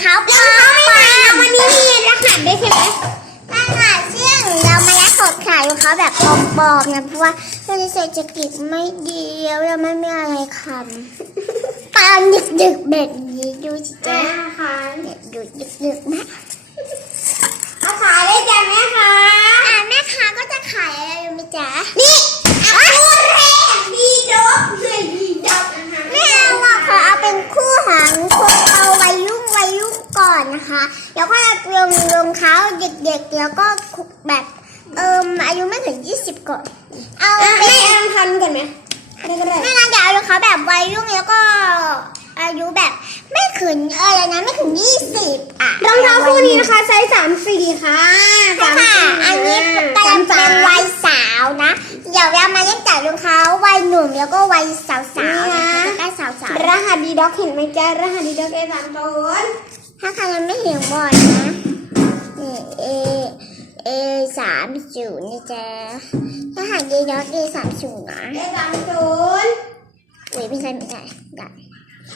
เท้าปลาเราวันนี้มีรหัสด้วยใช่ไหมรหัสซึ่งเรามารักขดขายของเขาแบบปอบๆนะเพราะว่าเรื่องเศรษฐกิจไม่ดีแล้วเราไม่มีอะไรทำตอนดึกๆแบบนี้ดูสิจ๊ะเด็กดูดึกๆนะเอาขายได้จ้ไหมคะ นนะคะ แล้วก็ลงรองเท้าเด็กๆ แล้วก็แบบเอิมอายุไม่ถึง20ก่อนเอาอะเป็ให้นอันทันก่อนไหมได้ก็ได้ไม่งั้นเดี๋ยวเอารองเท้าแบบวัยรุ่นแล้วก็อายุแบบไม่ถึงเอออะไรนะไม่ถึง20อะรองเท้าคู่นี้นะคะไซส์สามสี่ค่ะค่ะสามสี่อันนี้กำลังเป็นวัยสาวนะ เดี๋ยวเรามาเล่นจากรองเท้าวัยหนุ่มแล้วก็วัยสาวๆนะคะจะได้สาวๆรหัสดีด็อกเห็นไหมจ๊ะรหัสดีด็อกเอสามศูนย์ ถ้าใครยังไม่เห็นบอลนะนี่ A A สามศูนย์นี่จ้ะถ้าหากเยอะๆ A สามศูนย์นะเอสามศูนย์อุ้ยไม่ใช่ไม่ใช่ได้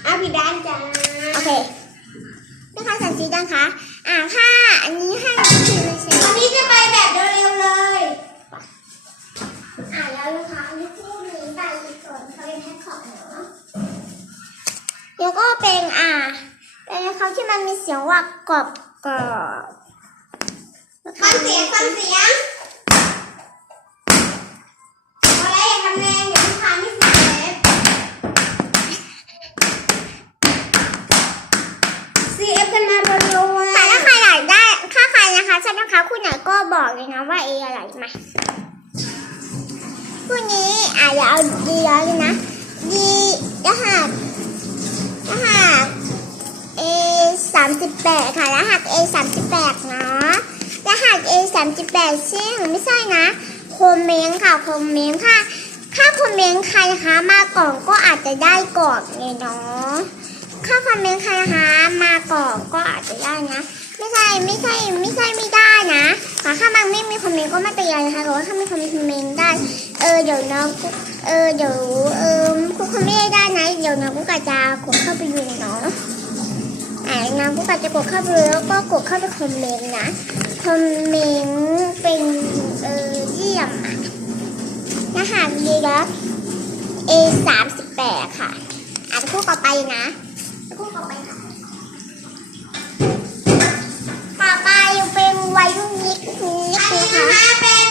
อะพี่ด้านจ้าโอเคนะคะสันสีดังคะอ่าค่ะอันนี้ให้คือเสร็จวันนี้จะไปแบบเร็วๆเลยอ่าแล้วนะคะอันนี้คู่นี้ไปก่อนเขาเป็นแพ็คของเนาะแล้วก็เป็นอ่า เป็นเขาที่มันมีเสียงว่ากรอบกรอบฟังเสียงฟังเสียงอะไรอย่าทำแรงเดี๋ยวลูกค้าไม่เสียซีเอฟกันมารัวๆแต่ถ้าใครอยากได้ถ้าใครนะคะชอบนะคะคู่ไหนก็บอกเลยนะว่าเออะไรมาคู่นี้อะอย่าเอาดีแล้วเลยนะดีรหัสรหัส A สามสิบแปดค่ะ รหัส A สามสิบแปดเนาะ รหัส A สามสิบแปดซึ่งไม่ใช่นะ คอมเมนต์ค่ะ คอมเมนต์ค่ะ ถ้าคอมเมนต์ใครนะคะมาก่อนก็อาจจะได้ก่อนไงเนาะถ้าคอมเมนต์ใครนะคะมาก่อนก็อาจจะได้นะ ไม่ใช่ ไม่ใช่ ไม่ใช่ไม่ได้นะถ้ามันไม่มีคอมเมนต์ก็ไม่เป็นไรนะคะแต่ว่าถ้ามีคอมเมนต์ได้ เออ เดี๋ยวน้องเออ เดี๋ยว เออคุณคอมเมนต์ได้นะ เดี๋ยวน้องก็จะกดเข้าไปดูเนาะ อ่าน้ำก็จะกดเข้าไปแล้วก็กดเข้าไปคอมเมนต์นะคอมเมนต์เป็นเออเยี่ยมอะรหัสดีนะ A สามสิบแปดค่ะอ่านคู่ต่อไปนะคู่ต่อไปค่ะต่อไปเป็นวัยรุ่นนิดนิดอันนะนี้คะนะคะเป็น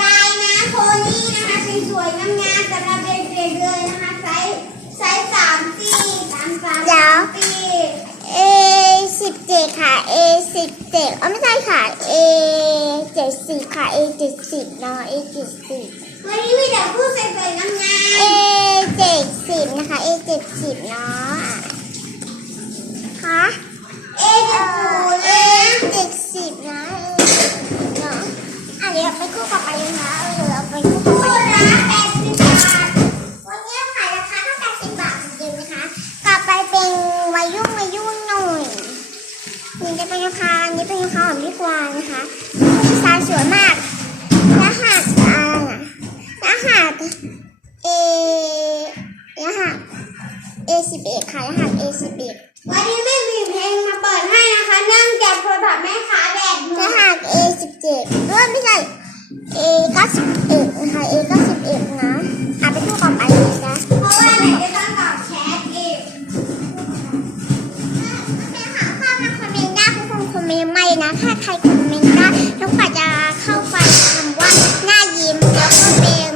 รายน้ำโพนี่นะคะสวยๆงามๆสำหรับเด็กๆเลยนะคะไซส์ไซส์สามปีสามสามเดี๋ยวปี A สิบเจ็ดค่ะ A สิบเจ็ดอ๋อไม่ใช่ค่ะ A เจ็ดสิบค่ะ A เจ็ดสิบเนาะ A เจ็ดสิบวันนี้มีแต่ผู้สวยๆงามเอเจ็ดสิบนะคะเอเจ็ดสิบเนาะค่ะ จ็ไม่ใช่ A ก้าสิบเอ็ดนะคะ A ก้าสิบเอ็ดนะอะไปคู่ต่อไปเลยนะเพราะว่าไหนจะต้องตอบแชทอีกโอเคค่ะเข้ามาคอมเมนต์ได้ทุกคนคอมเมนต์ไม่นะ ถ้าใครคอมเมนต์ได้ทุกคนจะเข้าไปคำว่าหน้ายิ้มแล้วก็เป็น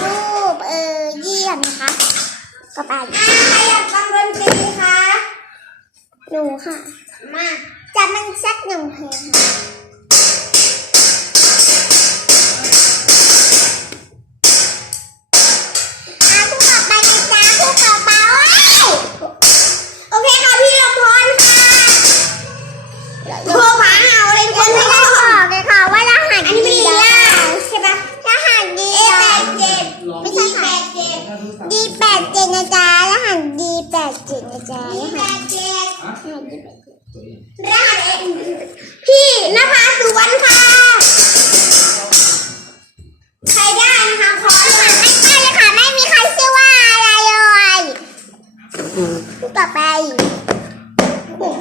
รูปเออเยี่ยมนะคะก็ไปอ่าใครอยากฟังดนตรีคะหนูค่ะ มาจะมันสักหนึ่งเพลงค่ะ พี่นภาสุวรรณค่ะ ใครได้นะคะขอหน่อยไม่ใช่เลยค่ะ ไม่มีใครชื่อว่าอะไรเลยต่อไป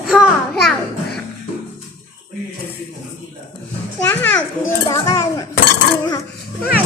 พ่อเรารหัสดีแล้วก็อะไรน่ะอืมรหัส